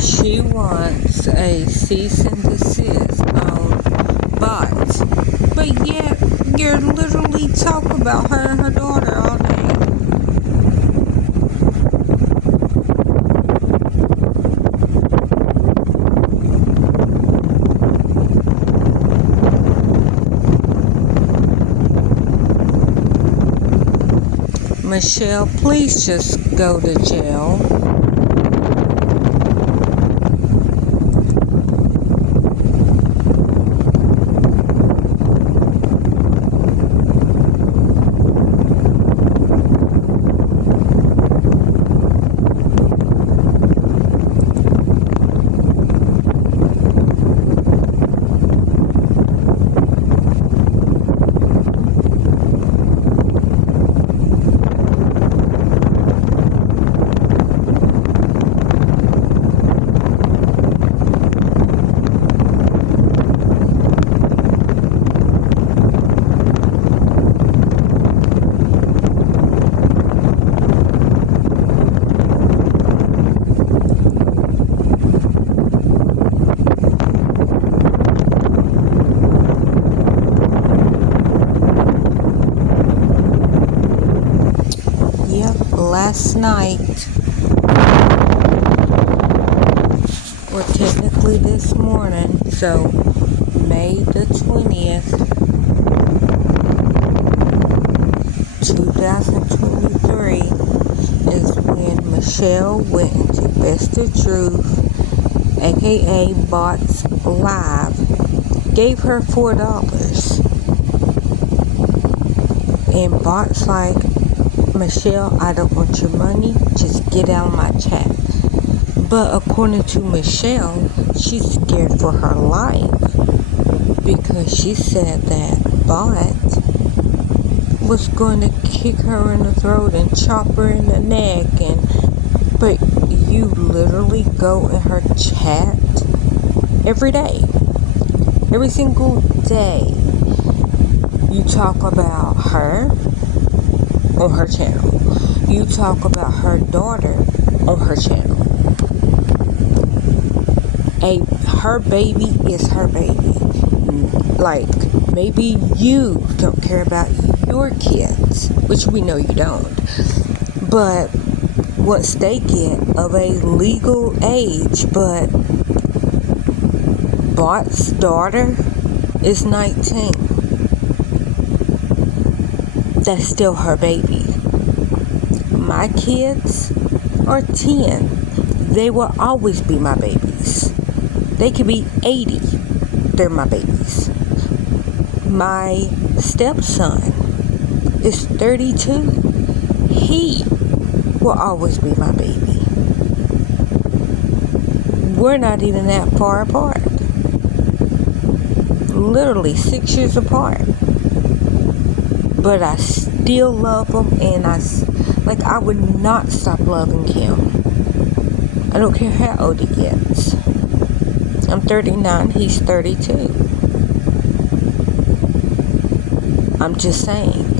She wants a cease and desist on bots, but yet you're literally talking about her and her daughter all day. Michelle, please just go to jail. Last night, or technically this morning, so May the 20th, 2023, Michelle went into Best of Truth, aka Bots Live, gave her $4. And Bots like, Michelle, I don't want your money, just get out of my chat. But according to Michelle, she's scared for her life because she said that Bot was going to kick her in the throat and chop her in the neck. But you literally go in her chat every day, every single day. You talk about her on her channel. You talk about her daughter on her channel. Her baby is her baby. Like, maybe you don't care about your kids, which we know you don't. But once they get of a legal age, but Bot's daughter is 19, that's still her baby. My kids are 10. They will always be my babies. They could be 80. They're my babies. My stepson is 32. He will always be my baby. We're not even that far apart. Literally 6 years apart. But I still love him, and I would not stop loving him. I don't care how old he gets. I'm 39, he's 32. I'm just saying.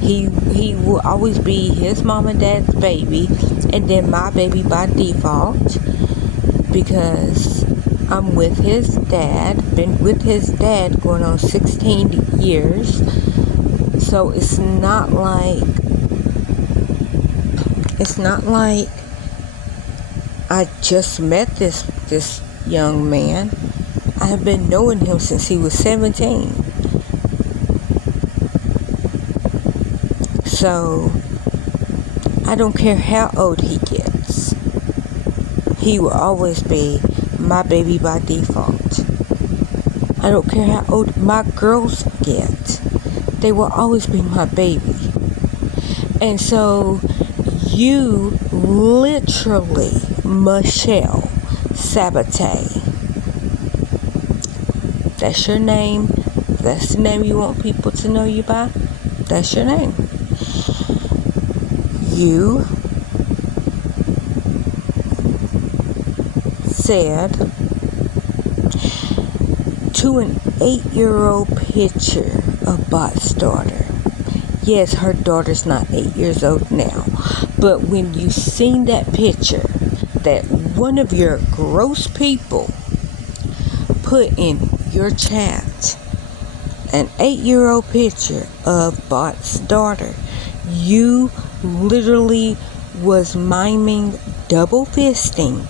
He will always be his mom and dad's baby, and then my baby by default, because I'm with his dad, been with his dad going on 16 years. So it's not like I just met this young man. I have been knowing him since he was 17. So I don't care how old he gets. He will always be my baby by default. I don't care how old my girls get. They will always be my baby. And so you literally, Michelle Sabate, that's your name. That's the name you want people to know you by. That's your name. You said to an 8-year-old picture of Bot's daughter. Yes, her daughter's not 8 years old now. But when you seen that picture that one of your gross people put in your chat, an 8-year-old picture of Bot's daughter, you literally was miming double fisting,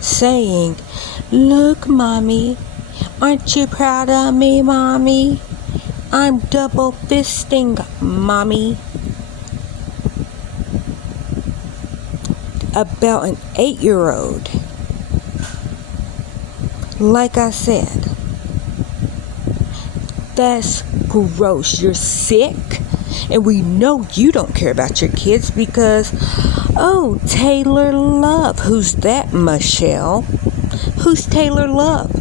saying, "Look, mommy, aren't you proud of me, mommy? I'm double fisting, mommy." About an 8-year-old. Like I said, that's gross. You're sick. And we know you don't care about your kids because, oh, Taylor Love. Who's that, Michelle? Who's Taylor Love?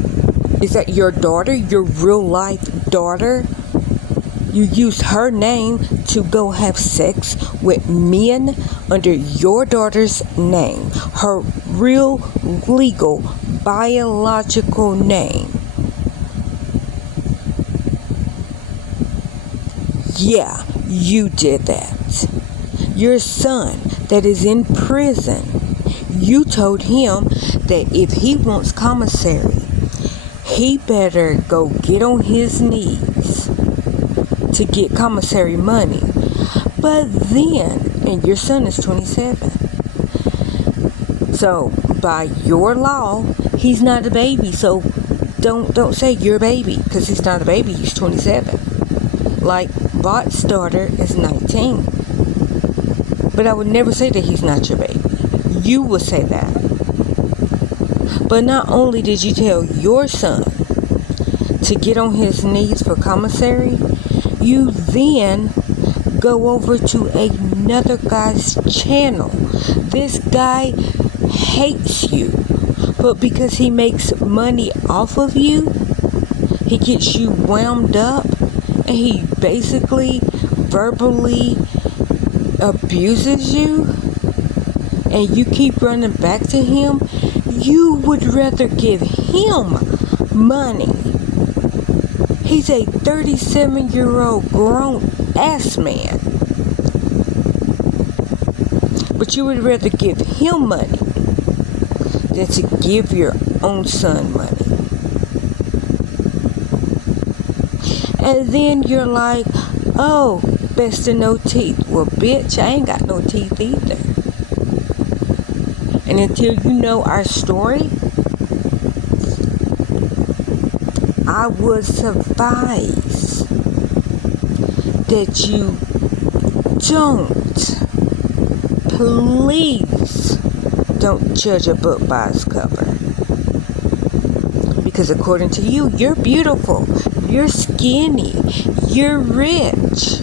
Is that your daughter? Your real life daughter? You use her name to go have sex with men under your daughter's name. Her real, legal, biological name. Yeah, you did that. Your son that is in prison, you told him that if he wants commissary, he better go get on his knees to get commissary money. But then, and your son is 27. So, by your law, he's not a baby. So, don't say you're a baby, because he's not a baby, he's 27. Like, Bot's daughter is 19. But I would never say that he's not your baby. You would say that. But not only did you tell your son to get on his knees for commissary, you then go over to another guy's channel. This guy hates you, but because he makes money off of you, he gets you wound up, and he basically verbally abuses you, and you keep running back to him. You would rather give him money. He's a 37-year-old grown ass man. But you would rather give him money than to give your own son money. And then you're like, oh, best of no teeth. Well, bitch, I ain't got no teeth either. And until you know our story, I would advise that you please don't judge a book by its cover. Because according to you, you're beautiful, you're skinny, you're rich.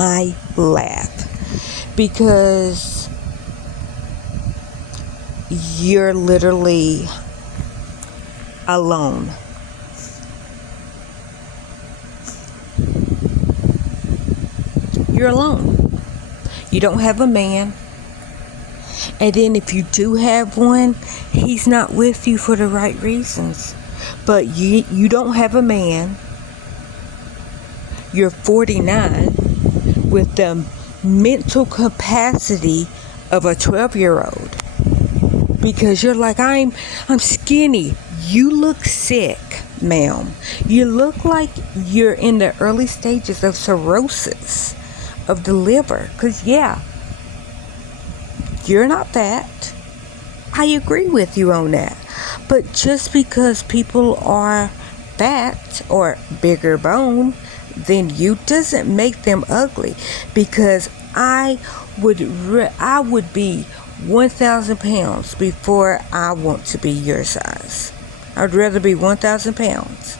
I laugh because you're literally alone. You're alone. You don't have a man. And then if you do have one, he's not with you for the right reasons. But you don't have a man. You're 49 with the mental capacity of a 12-year-old. Because you're like, I'm skinny. You look sick, ma'am. You look like you're in the early stages of cirrhosis of the liver. Because, yeah, you're not fat. I agree with you on that. But just because people are fat or bigger bone than you doesn't make them ugly. Because I would be 1,000 pounds before I want to be your size. I'd rather be 1,000 pounds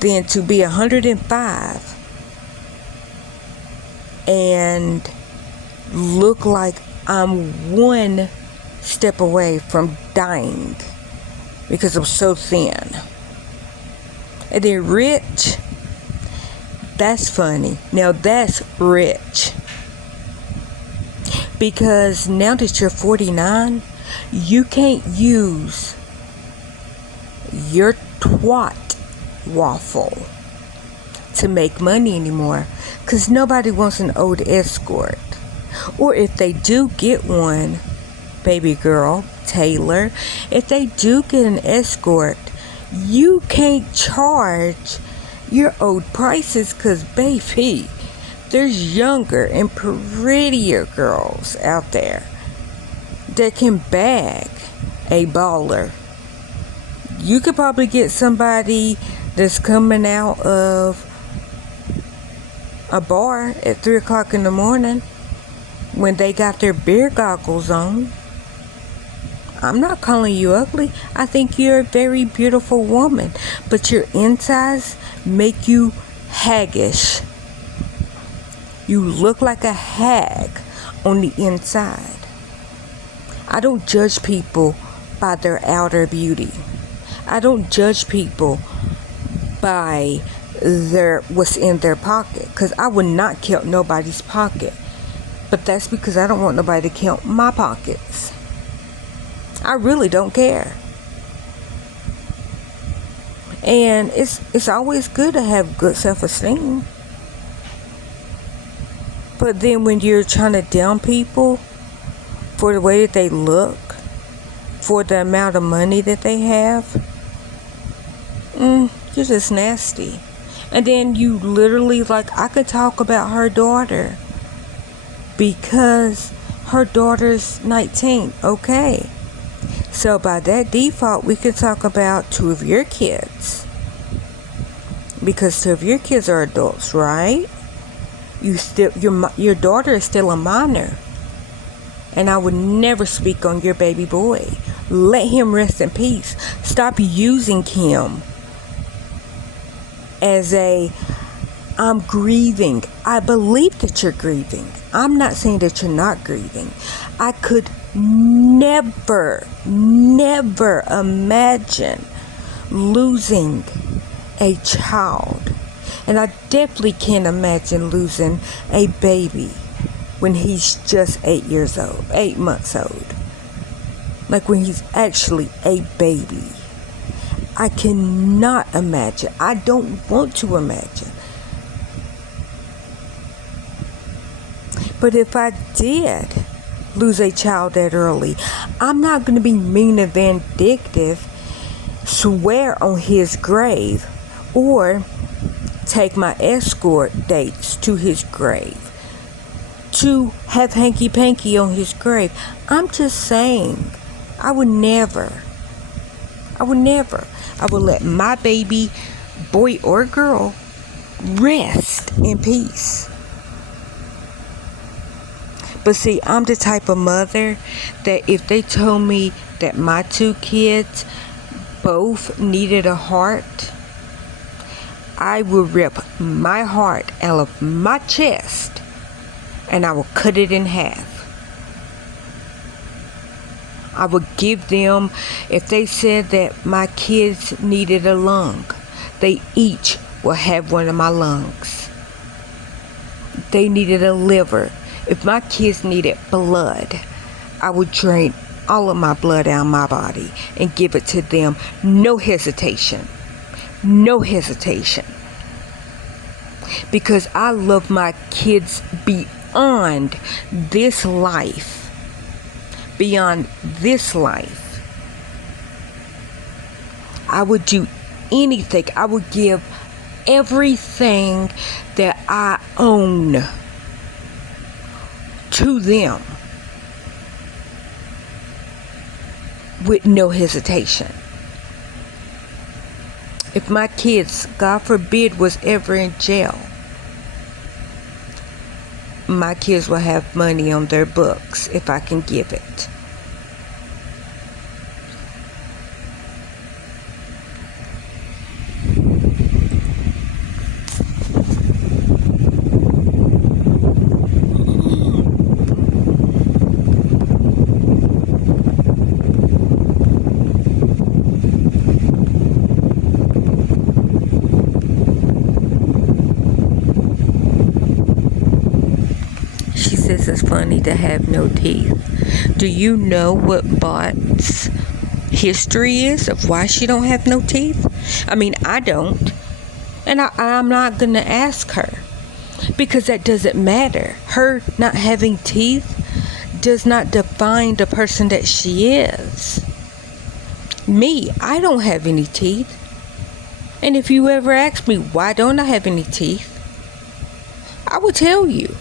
than to be 105 and look like I'm one step away from dying because I'm so thin. And then rich, that's funny. Now that's rich. Because now that you're 49, you can't use your twat waffle to make money anymore. Because nobody wants an old escort. Or if they do get one, baby girl, Taylor, if they do get an escort, you can't charge your old prices because, baby, there's younger and prettier girls out there that can bag a baller. You could probably get somebody that's coming out of a bar at 3 o'clock in the morning when they got their beer goggles on. I'm not calling you ugly. I think you're a very beautiful woman, but your insides make you haggish. You look like a hag on the inside. I don't judge people by their outer beauty. I don't judge people by what's in their pocket, because I would not count nobody's pocket. But that's because I don't want nobody to count my pockets. I really don't care. And it's always good to have good self-esteem. But then when you're trying to down people for the way that they look, for the amount of money that they have, you're just nasty. And then you literally, like, I could talk about her daughter because her daughter's 19. Okay. So by that default, we can talk about 2 of your kids. Because 2 of your kids are adults, right? Your daughter is still a minor. And I would never speak on your baby boy. Let him rest in peace. Stop using him as I'm grieving. I believe that you're grieving. I'm not saying that you're not grieving. I could never imagine losing a child. And I definitely can't imagine losing a baby when he's just 8 months old. Like when he's actually a baby. I cannot imagine. I don't want to imagine. But if I did lose a child that early, I'm not going to be mean and vindictive, swear on his grave, or take my escort dates to his grave to have hanky-panky on his grave. I'm just saying, I would never. I would let my baby, boy or girl, rest in peace. But see, I'm the type of mother that if they told me that my 2 kids both needed a heart, I would rip my heart out of my chest and I will cut it in half. I would give them, if they said that my kids needed a lung, they each will have one of my lungs. They needed a liver. If my kids needed blood, I would drain all of my blood out of my body and give it to them. No hesitation. No hesitation. Because I love my kids beyond this life. Beyond this life. I would do anything. I would give everything that I own to them with no hesitation. If my kids, God forbid, was ever in jail, my kids will have money on their books if I can give it. It's funny to have no teeth. Do you know what Bot's history is of why she don't have no teeth? I mean, I don't. And I'm not going to ask her. Because that doesn't matter. Her not having teeth does not define the person that she is. Me, I don't have any teeth. And if you ever ask me, why don't I have any teeth? I will tell you.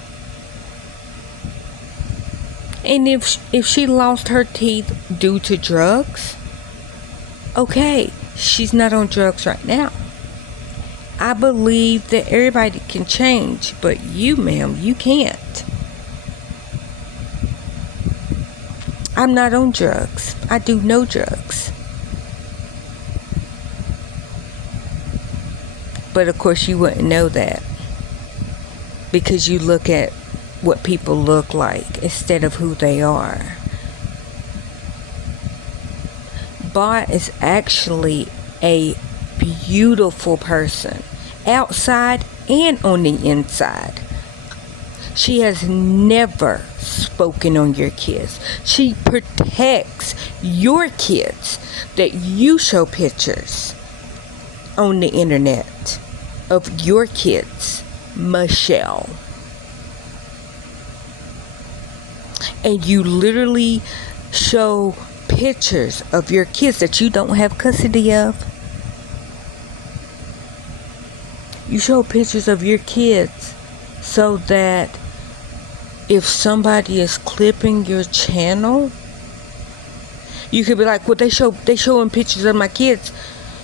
And if she lost her teeth due to drugs, okay, she's not on drugs right now. I believe that everybody can change, but you, ma'am, you can't. I'm not on drugs. I do no drugs. But of course you wouldn't know that because you look at what people look like instead of who they are. Bot is actually a beautiful person, outside and on the inside. She has never spoken on your kids. She protects your kids that you show pictures on the internet of your kids, Michelle. And you literally show pictures of your kids that you don't have custody of. You show pictures of your kids so that if somebody is clipping your channel, you could be like, well, they showing pictures of my kids.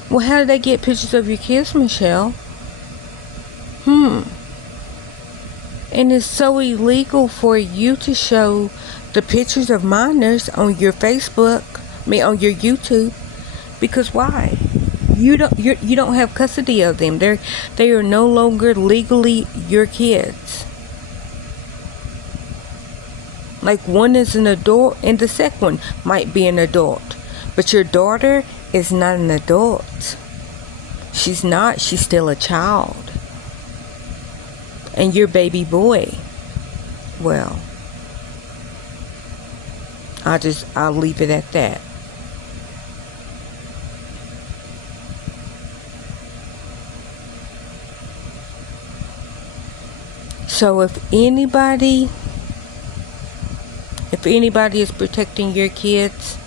Well, how did they get pictures of your kids, Michelle? And it's so illegal for you to show the pictures of minors on your Facebook, on your YouTube, because why? You don't have custody of them. They are no longer legally your kids. Like, one is an adult and the second one might be an adult, but your daughter is not an adult. She's not. She's still a child. And your baby boy, well, I'll leave it at that. So if anybody is protecting your kids,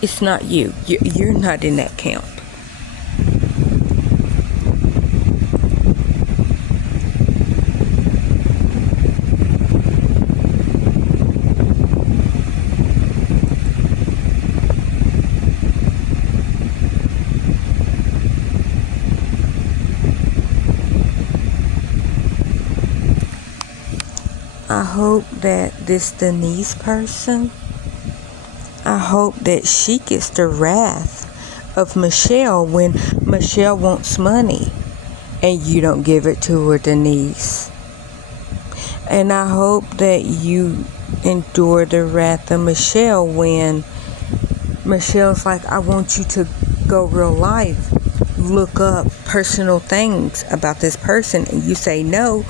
it's not you. You're not in that camp. I hope that this Denise person, I hope that she gets the wrath of Michelle when Michelle wants money and you don't give it to her, Denise. And I hope that you endure the wrath of Michelle when Michelle's like, I want you to go real life, look up personal things about this person, and you say no,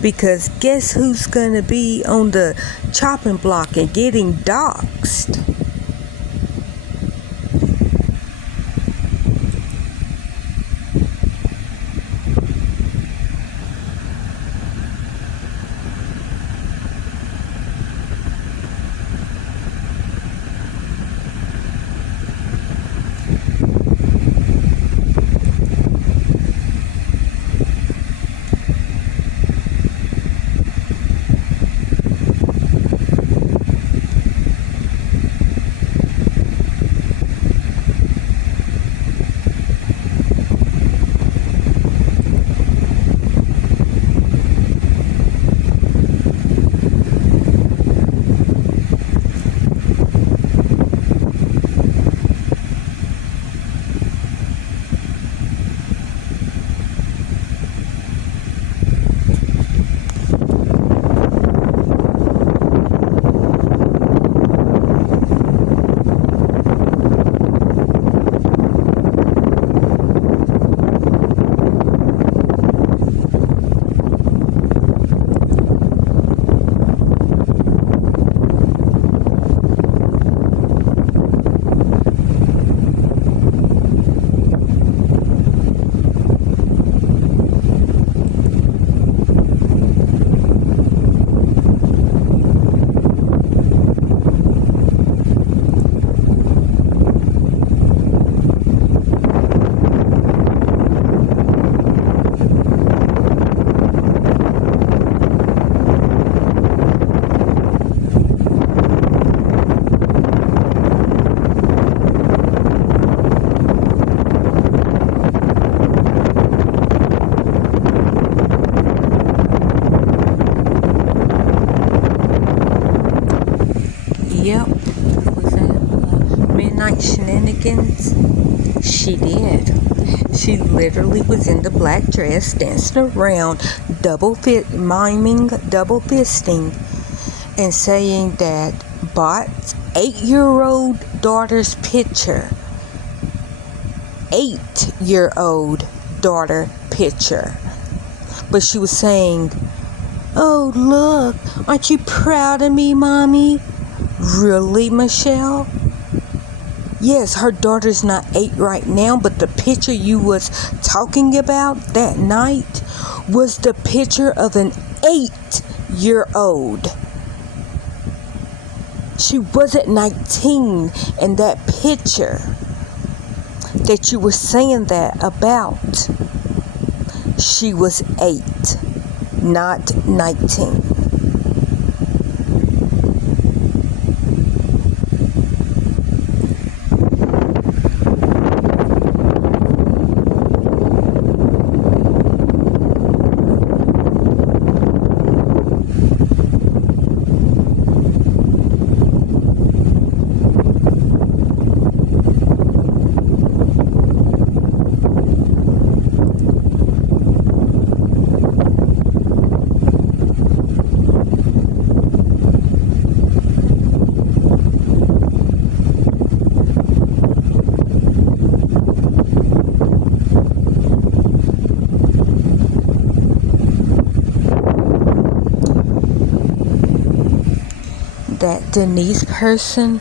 because guess who's gonna be on the chopping block and getting doxxed? Yep, was that Midnight Shenanigans? She did. She literally was in the black dress, dancing around, miming double fisting, and saying that Bot's 8-year-old daughter's picture, 8-year-old daughter picture. But she was saying, oh, look, aren't you proud of me, Mommy? Really, Michelle? Yes, her daughter's not 8 right now, but the picture you was talking about that night was the picture of an 8-year-old. She wasn't 19 in that picture that you were saying that about. She was 8, not 19. that Denise person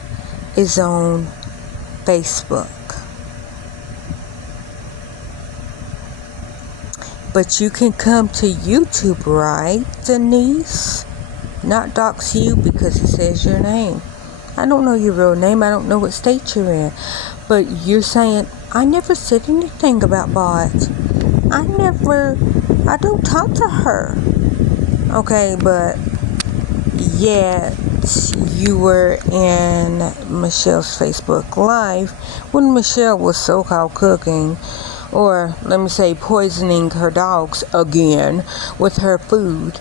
is on Facebook. But you can come to YouTube, right, Denise? Not dox you because it says your name. I don't know your real name. I don't know what state you're in. But you're saying, I never said anything about bots. I don't talk to her. Okay, but yet you were in Michelle's Facebook Live when Michelle was so-called cooking, or let me say poisoning her dogs again with her food.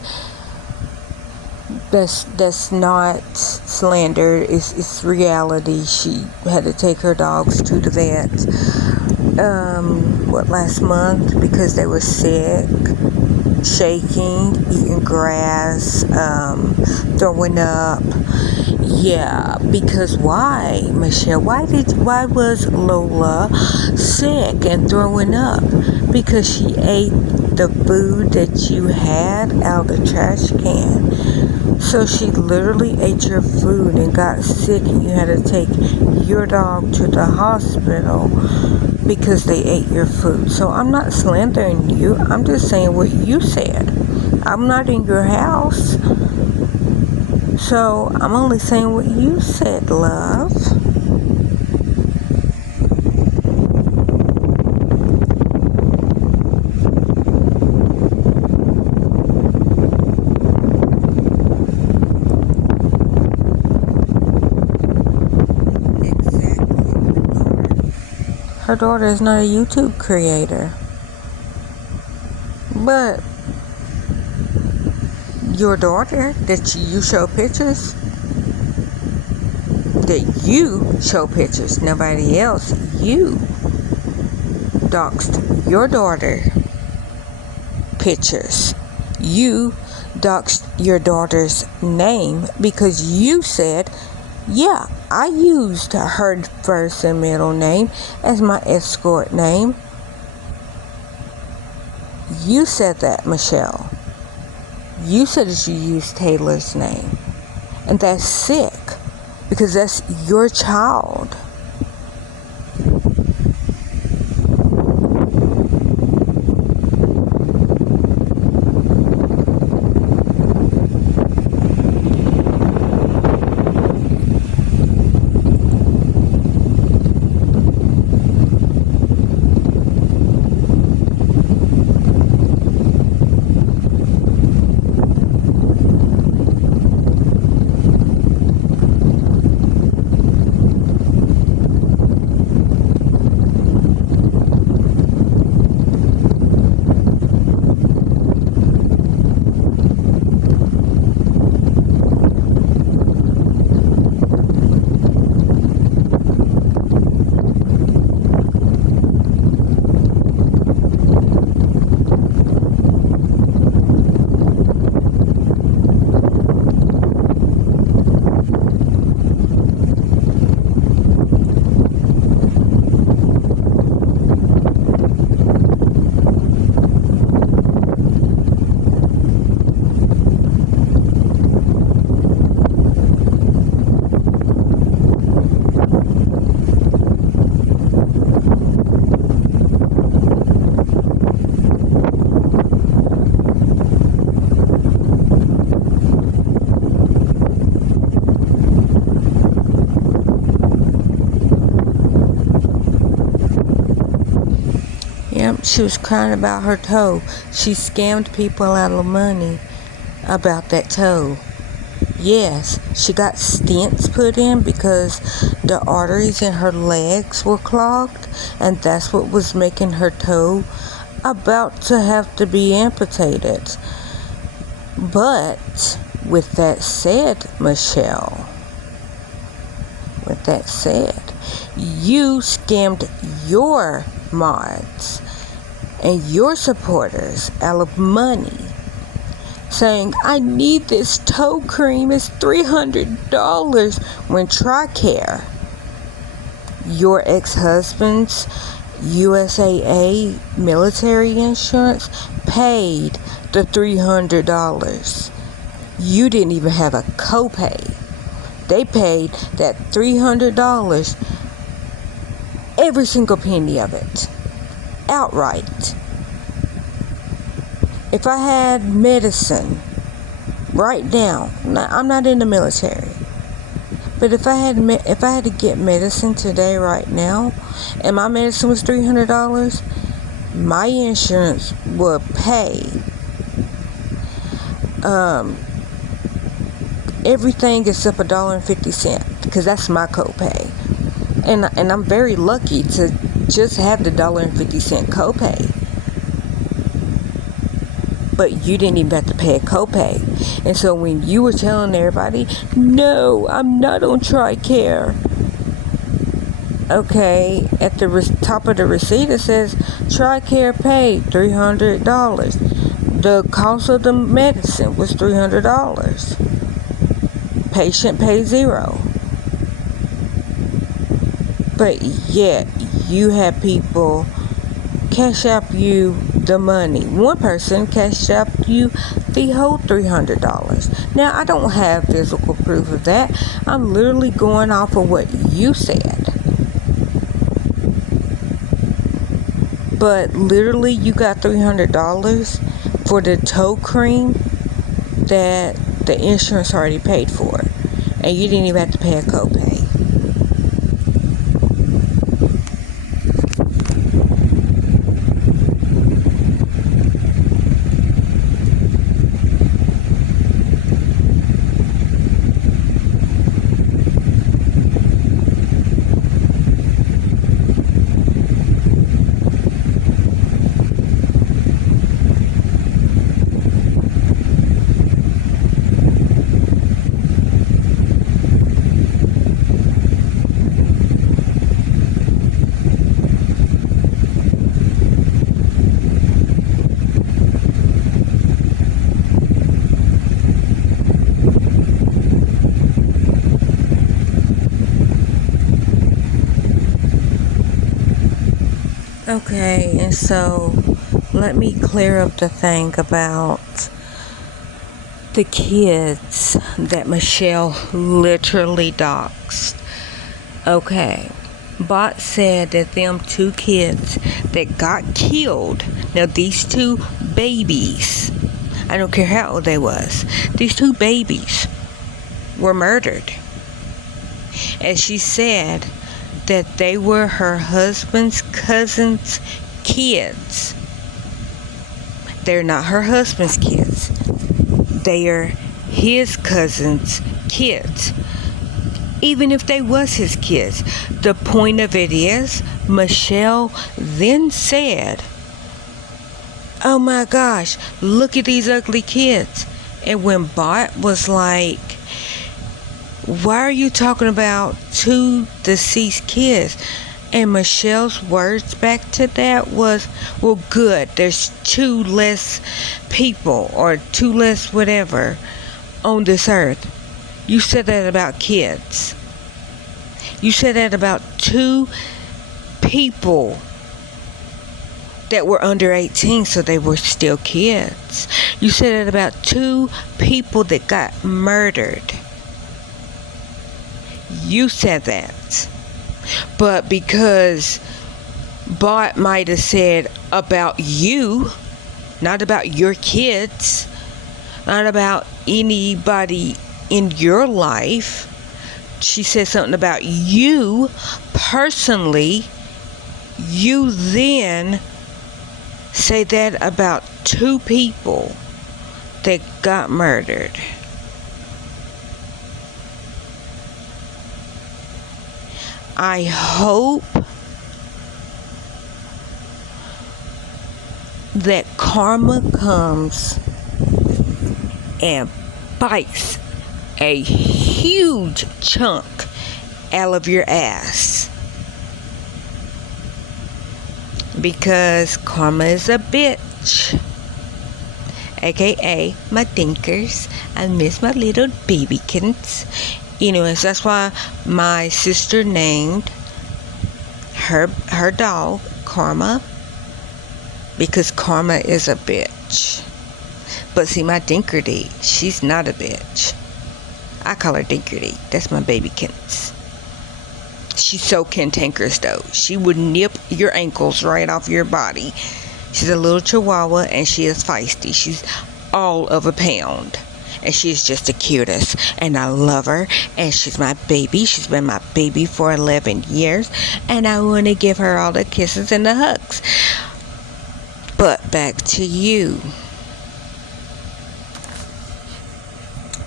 That's not slander. It's reality. She had to take her dogs to the vet. Last month because they were sick, shaking, eating grass, throwing up. Yeah, because why, Michelle? Why was Lola sick and throwing up? Because she ate the food that you had out of the trash can. So she literally ate your food and got sick, and you had to take your dog to the hospital because they ate your food. So I'm not slandering you. I'm just saying what you said. I'm not in your house. So I'm only saying what you said, love. Her daughter is not a YouTube creator. But your daughter that you show pictures, nobody else, you doxed your daughter pictures. You doxed your daughter's name because you said, yeah, I used her first and middle name as my escort name. You said that, Michelle. You said that you used Taylor's name. And that's sick because that's your child. She was crying about her toe. She scammed people out of money about that toe. Yes, she got stents put in because the arteries in her legs were clogged, and that's what was making her toe about to have to be amputated. But with that said, Michelle, you scammed your mods and your supporters out of money, saying, I need this toe cream, it's $300, when TRICARE, your ex-husband's USAA military insurance, paid the $300. You didn't even have a copay. They paid that $300, every single penny of it, outright. If I had medicine right now, I'm not in the military, but if I had to get medicine today, right now, and my medicine was $300, my insurance would pay everything except $1.50, because that's my copay, and I'm very lucky to just have the $1.50 copay. But you didn't even have to pay a copay. And so when you were telling everybody, no, I'm not on TRICARE. Okay, at the top of the receipt it says TRICARE paid $300. The cost of the medicine was $300. Patient paid $0. But yet you have people cash out you the money. One person cashed out you the whole $300. Now, I don't have physical proof of that. I'm literally going off of what you said. But literally, you got $300 for the toe cream that the insurance already paid for, and you didn't even have to pay a copay. Okay, and so let me clear up the thing about the kids that Michelle literally doxed. Okay, Bot said that them 2 kids that got killed, now these 2 babies, I don't care how old they was, these 2 babies were murdered. And she said that they were her husband's cousin's kids. They're not her husband's kids. They are his cousin's kids. Even if they was his kids. The point of it is, Michelle then said, oh my gosh, look at these ugly kids. And when Bot was like, why are you talking about 2 deceased kids? And Michelle's words back to that was, well, good, there's 2 less people or 2 less whatever on this earth. You said that about kids. You said that about 2 people that were under 18, so they were still kids. You said that about 2 people that got murdered. You said that. But because Bot might have said about you, not about your kids, not about anybody in your life, she said something about you personally, you then say that about 2 people that got murdered. I hope that karma comes and bites a huge chunk out of your ass. Because karma is a bitch. AKA my dinkers. I miss my little baby kittens. Anyways, that's why my sister named her dog Karma, because Karma is a bitch. But see, my Dinkerdy, she's not a bitch. I call her Dinkerty. That's my baby Kent's. She's so cantankerous though. She would nip your ankles right off your body. She's a little chihuahua and she is feisty. She's all of a pound. And she's just the cutest. And I love her. And she's my baby. She's been my baby for 11 years. And I want to give her all the kisses and the hugs. But back to you.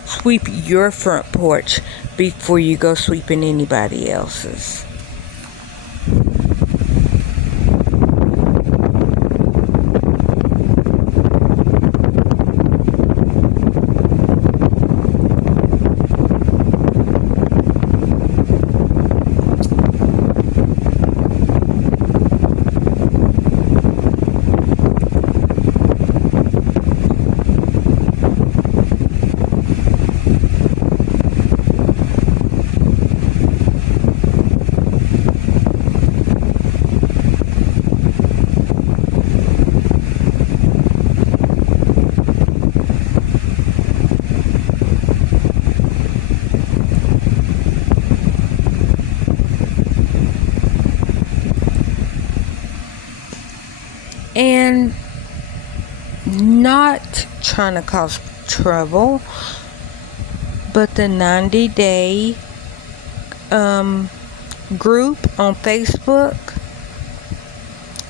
Sweep your front porch before you go sweeping anybody else's. And not trying to cause trouble, but the 90-day group on Facebook,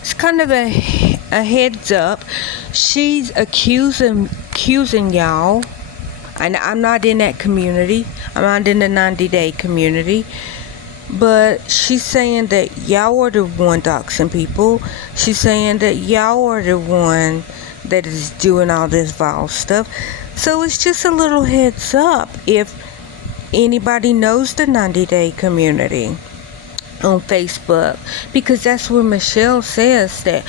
it's kind of a heads up. She's accusing y'all, and I'm not in that community. I'm not in the 90-day community. But she's saying that y'all are the one doxing people. She's saying that y'all are the one that is doing all this vile stuff. So it's just a little heads up if anybody knows the 90-day community on Facebook. Because that's where Michelle says that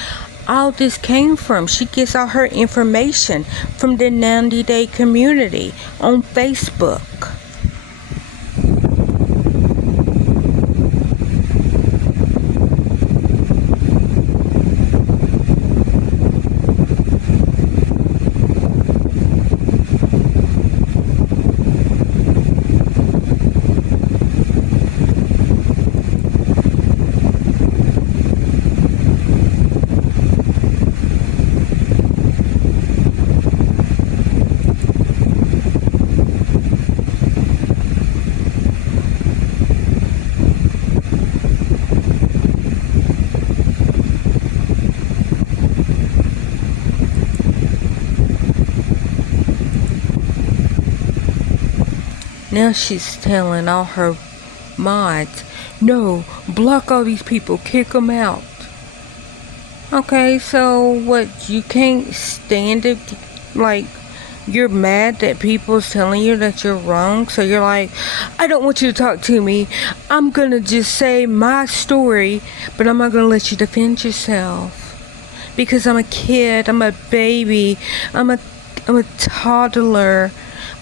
all this came from. She gets all her information from the 90-day community on Facebook. Now she's telling all her mods, no, block all these people, kick them out. Okay, so what, you can't stand it? Like, you're mad that people's telling you that you're wrong, so you're like, I don't want you to talk to me. I'm gonna just say my story, but I'm not gonna let you defend yourself. Because I'm a kid, I'm a baby, I'm a toddler.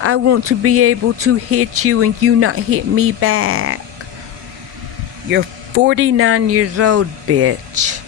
I want to be able to hit you and you not hit me back. You're 49 years old, bitch.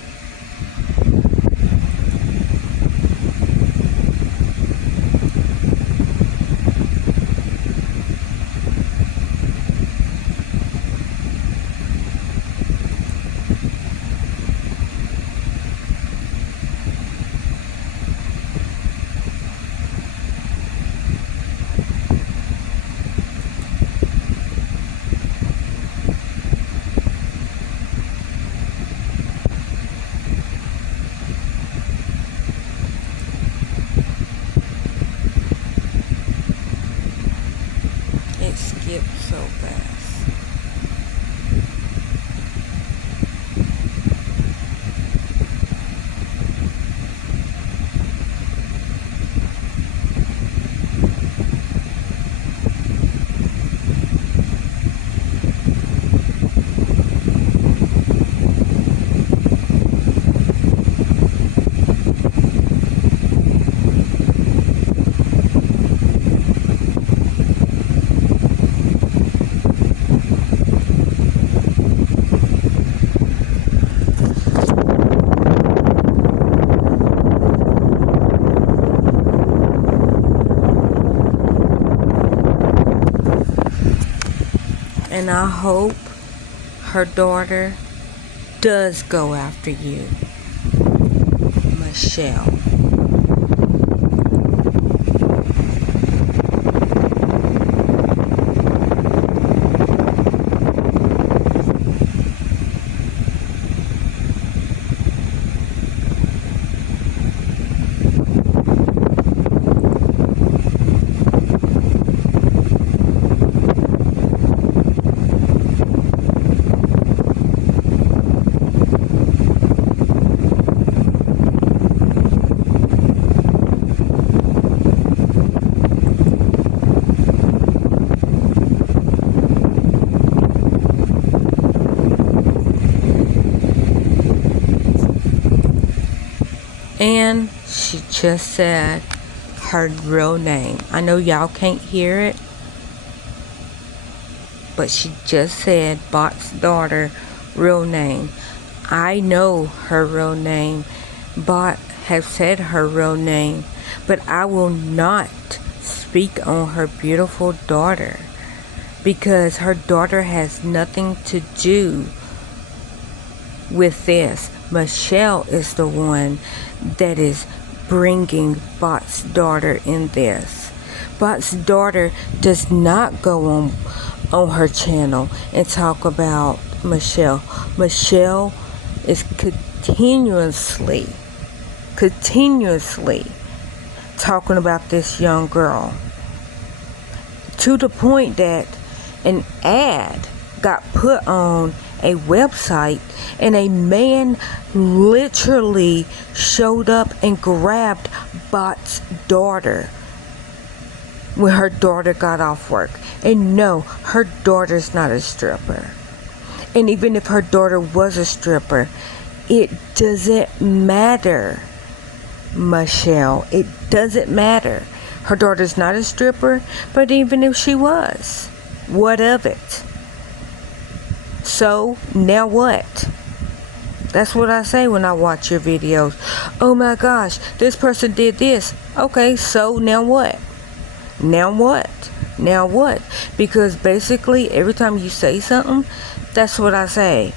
And I hope her daughter does go after you, Michelle. And she just said her real name. I know y'all can't hear it, but she just said Bot's daughter real name. I know her real name. Bot has said her real name, but I will not speak on her beautiful daughter because her daughter has nothing to do with this. Michelle is the one that is bringing Bot's daughter in this. Bot's daughter does not go on her channel and talk about Michelle. Michelle is continuously talking about this young girl, to the point that an ad got put on a website and a man literally showed up and grabbed Bot's daughter when her daughter got off work. And no, her daughter's not a stripper. And even if her daughter was a stripper, it doesn't matter, Michelle. It doesn't matter. Her daughter's not a stripper, but even if she was, what of it? So, now what? That's what I say when I watch your videos. Oh my gosh, this person did this. Okay, so now what? Now what? Now what? Because basically, every time you say something, that's what I say.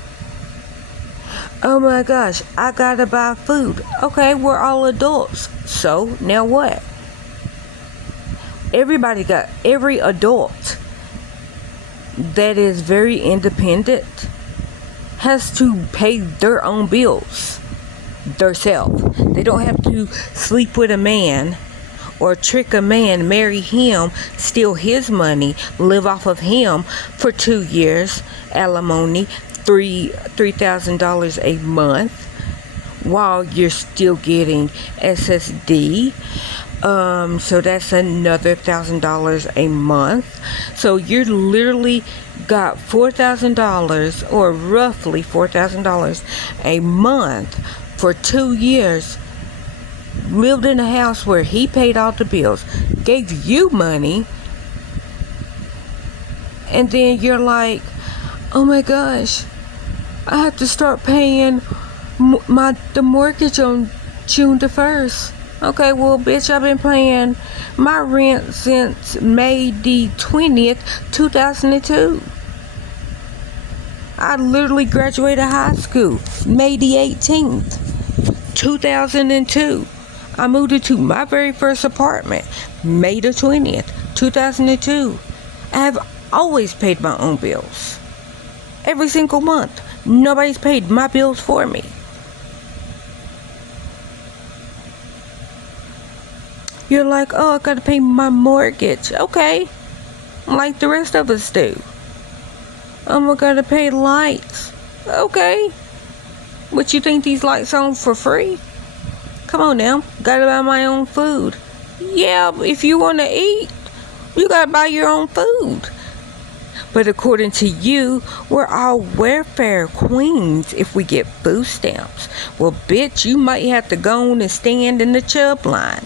Oh my gosh, I gotta buy food. Okay, we're all adults. So, now what? Every adult that is very independent has to pay their own bills themselves. They don't have to sleep with a man or trick a man, marry him, steal his money, live off of him for 2 years, alimony, $3,000 a month, while you're still getting SSD. So that's another $1,000 a month. So you're literally got $4,000 or roughly $4,000 a month for 2 years. Lived in a house where he paid all the bills, gave you money, and then you're like, oh my gosh, I have to start paying the mortgage on June the 1st. Okay, well, bitch, I've been paying my rent since May the 20th, 2002. I literally graduated high school May the 18th, 2002. I moved into my very first apartment May the 20th, 2002. I have always paid my own bills. Every single month. Nobody's paid my bills for me. You're like, oh, I gotta pay my mortgage. Okay. Like the rest of us do. I gotta pay lights. Okay. But you think these lights on for free? Come on now. Gotta buy my own food. Yeah, if you wanna eat, you gotta buy your own food. But according to you, we're all welfare queens if we get food stamps. Well, bitch, you might have to go on and stand in the Chubb line.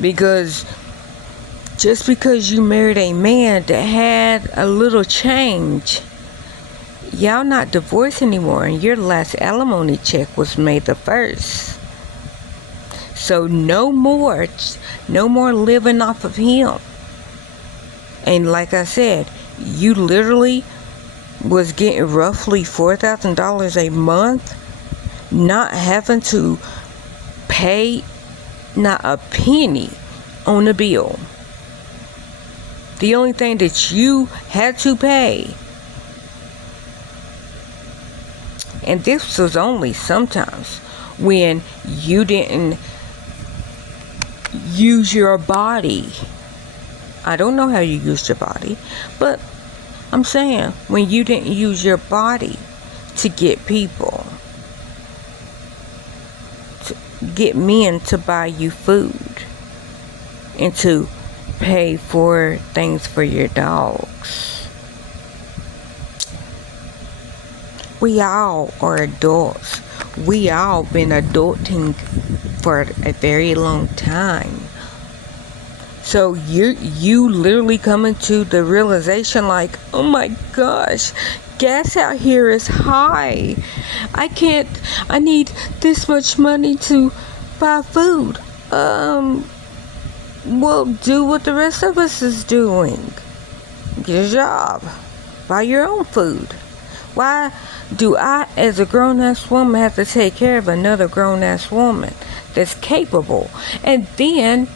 Because just because you married a man that had a little change, y'all not divorced anymore, and your last alimony check was May the 1st. So no more living off of him. And like I said, you literally was getting roughly $4,000 a month, not having to pay not a penny on the bill. The only thing that you had to pay, and this was only sometimes when you didn't use your body. I don't know how you used your body, but I'm saying when you didn't use your body to get people, to get men to buy you food and to pay for things for your dogs. We all are adults. We all been adulting for a very long time. So you literally coming to the realization like, oh my gosh, gas out here is high. I need this much money to buy food. Well, do what the rest of us is doing. Get a job. Buy your own food. Why do I, as a grown-ass woman, have to take care of another grown-ass woman that's capable? And then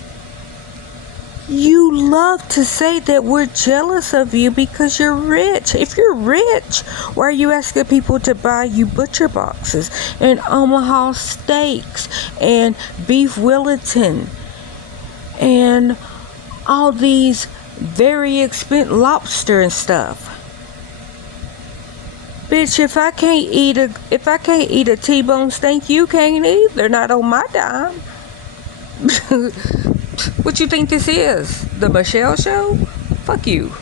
you love to say that we're jealous of you because you're rich. If you're rich, why are you asking people to buy you butcher boxes and Omaha steaks and beef Wellington and all these very expensive lobster and stuff? Bitch, if I can't eat a T-bone steak, you can't either. Not on my dime. What you think this is? The Michelle Show? Fuck you.